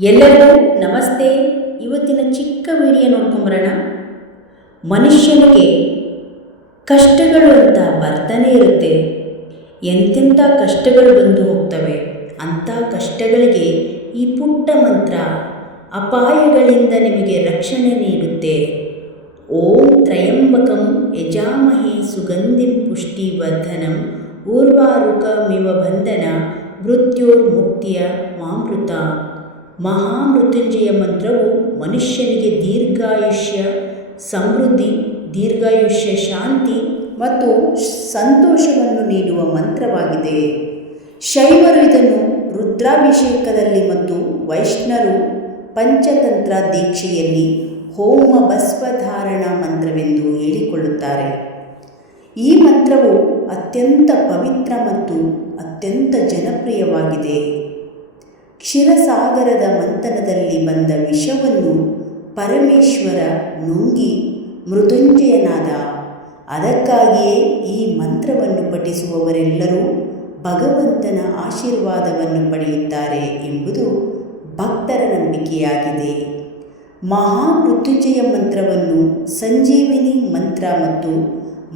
ಎಲ್ಲರಿಗೂ ನಮಸ್ತೆ. ಇವತ್ತಿನ ಚಿಕ್ಕ ವಿಡಿಯೋ ನೋಡ್ಕೊಂಬರೋಣ. ಮನುಷ್ಯನಿಗೆ ಕಷ್ಟಗಳು ಅಂತ ಬರ್ತಾನೆ ಇರುತ್ತೆ. ಎಂತೆಂಥ ಕಷ್ಟಗಳು ಬಂದು ಹೋಗ್ತವೆ. ಅಂಥ ಕಷ್ಟಗಳಿಗೆ ಈ ಪುಟ್ಟ ಮಂತ್ರ ಅಪಾಯಗಳಿಂದ ನಿಮಗೆ ರಕ್ಷಣೆ ನೀಡುತ್ತೆ. ಓಂ ತ್ರಯಂಬಕಂ ಪುಷ್ಟಿ ಸುಗಂಧಿಂ ಊರ್ವಾರುಕ ಊರ್ವಾರುಕಮಿವ ಬಂಧನ ಮೃತ್ಯೋರ್ಮುಕ್ತಿಯ ಮಾಮೃತ. ಮಹಾಮೃತ್ಯುಂಜಯ ಮಂತ್ರವು ಮನುಷ್ಯನಿಗೆ ದೀರ್ಘಾಯುಷ್ಯ, ಸಮೃದ್ಧಿ, ದೀರ್ಘಾಯುಷ್ಯ, ಶಾಂತಿ ಮತ್ತು ಸಂತೋಷವನ್ನು ನೀಡುವ ಮಂತ್ರವಾಗಿದೆ. ಶೈವರು ಇದನ್ನು ರುದ್ರಾಭಿಷೇಕದಲ್ಲಿ ಮತ್ತು ವೈಷ್ಣರು ಪಂಚತಂತ್ರ ದೀಕ್ಷೆಯಲ್ಲಿ ಹೋಮ ಭಸ್ವಧಾರಣ ಮಂತ್ರವೆಂದು ಹೇಳಿಕೊಳ್ಳುತ್ತಾರೆ. ಈ ಮಂತ್ರವು ಅತ್ಯಂತ ಪವಿತ್ರ ಮತ್ತು ಅತ್ಯಂತ ಜನಪ್ರಿಯವಾಗಿದೆ. ಕ್ಷೀರಸಾಗರದ ಮಂಥನದಲ್ಲಿ ಬಂದ ವಿಷವನ್ನು ಪರಮೇಶ್ವರ ನುಂಗಿ ಮೃತ್ಯುಂಜಯನಾದ ಅದಕ್ಕಾಗಿಯೇ ಈ ಮಂತ್ರವನ್ನು ಪಠಿಸುವವರೆಲ್ಲರೂ ಭಗವಂತನ ಆಶೀರ್ವಾದವನ್ನು ಪಡೆಯುತ್ತಾರೆ ಎಂಬುದು ಭಕ್ತರ ನಂಬಿಕೆಯಾಗಿದೆ. ಮಹಾಮೃತ್ಯುಂಜಯ ಮಂತ್ರವನ್ನು ಸಂಜೀವಿನಿ ಮಂತ್ರ ಮತ್ತು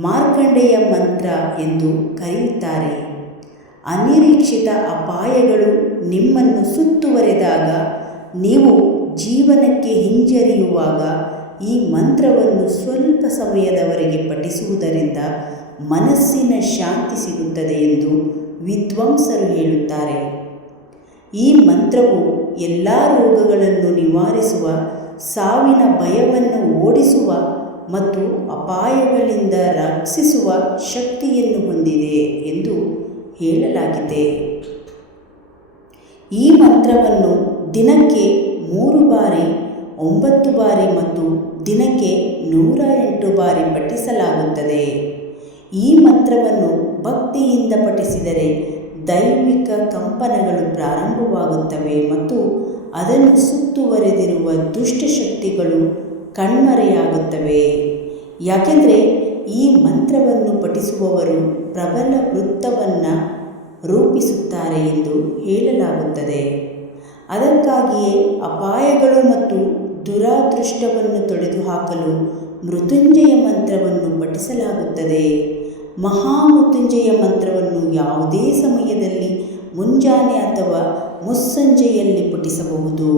ಮಾರ್ಕಂಡೆಯ ಮಂತ್ರ ಎಂದು ಕರೆಯುತ್ತಾರೆ. ಅನಿರೀಕ್ಷಿತ ಅಪಾಯಗಳು ನಿಮ್ಮನ್ನು ಸುತ್ತುವರೆದಾಗ ನೀವು ಜೀವನಕ್ಕೆ ಹಿಂಜರಿಯುವಾಗ ಈ ಮಂತ್ರವನ್ನು ಸ್ವಲ್ಪ ಸಮಯದವರೆಗೆ ಪಠಿಸುವುದರಿಂದ ಮನಸ್ಸಿನ ಶಾಂತಿ ಸಿಗುತ್ತದೆ ಎಂದು ವಿದ್ವಾಂಸರು ಹೇಳುತ್ತಾರೆ. ಈ ಮಂತ್ರವು ಎಲ್ಲ ರೋಗಗಳನ್ನು ನಿವಾರಿಸುವ, ಸಾವಿನ ಭಯವನ್ನು ಓಡಿಸುವ ಮತ್ತು ಅಪಾಯಗಳಿಂದ ರಕ್ಷಿಸುವ ಶಕ್ತಿಯನ್ನು ಹೊಂದಿದೆ ಎಂದು ಹೇಳಲಾಗಿದೆ. ಈ ಮಂತ್ರವನ್ನು ದಿನಕ್ಕೆ ಮೂರು ಬಾರಿ, ಒಂಬತ್ತು ಬಾರಿ ಮತ್ತು ದಿನಕ್ಕೆ ನೂರ ಎಂಟು ಬಾರಿ ಪಠಿಸಲಾಗುತ್ತದೆ. ಈ ಮಂತ್ರವನ್ನು ಭಕ್ತಿಯಿಂದ ಪಠಿಸಿದರೆ ದೈವಿಕ ಕಂಪನಗಳು ಪ್ರಾರಂಭವಾಗುತ್ತವೆ ಮತ್ತು ಅದನ್ನು ಸುತ್ತುವರೆದಿರುವ ದುಷ್ಟಶಕ್ತಿಗಳು ಕಣ್ಮರೆಯಾಗುತ್ತವೆ. ಯಾಕೆಂದರೆ ಈ ಮಂತ್ರವನ್ನು ಪಠಿಸುವವರು ಪ್ರಬಲ ವೃತ್ತವನ್ನು ರೂಪಿಸುತ್ತಾರೆ ಎಂದು ಹೇಳಲಾಗುತ್ತದೆ. ಅದಕ್ಕಾಗಿಯೇ ಅಪಾಯಗಳು ಮತ್ತು ದುರಾದೃಷ್ಟವನ್ನು ತೊಡೆದುಹಾಕಲು ಮೃತ್ಯುಂಜಯ ಮಂತ್ರವನ್ನು ಪಠಿಸಲಾಗುತ್ತದೆ. ಮಹಾಮೃತ್ಯುಂಜಯ ಮಂತ್ರವನ್ನು ಯಾವುದೇ ಸಮಯದಲ್ಲಿ ಮುಂಜಾನೆ ಅಥವಾ ಮುಸ್ಸಂಜೆಯಲ್ಲಿ ಪಠಿಸಬಹುದು.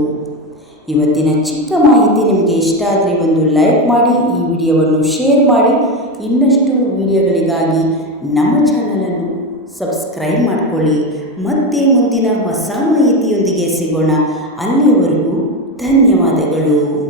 ಇವತ್ತಿನ ಚಿಕ್ಕ ಮಾಹಿತಿ ನಿಮಗೆ ಇಷ್ಟ ಆದರೆ ಒಂದು ಲೈಕ್ ಮಾಡಿ, ಈ ವಿಡಿಯೋವನ್ನು ಶೇರ್ ಮಾಡಿ. ಇನ್ನಷ್ಟು ವಿಡಿಯೋಗಳಿಗಾಗಿ ನಮ್ಮ ಚಾನಲನ್ನು ಸಬ್ಸ್ಕ್ರೈಬ್ ಮಾಡಿಕೊಳ್ಳಿ. ಮತ್ತೆ ಮುಂದಿನ ಹೊಸ ಮಾಹಿತಿಯೊಂದಿಗೆ ಸಿಗೋಣ. ಅಲ್ಲಿಯವರೆಗೂ ಧನ್ಯವಾದಗಳು.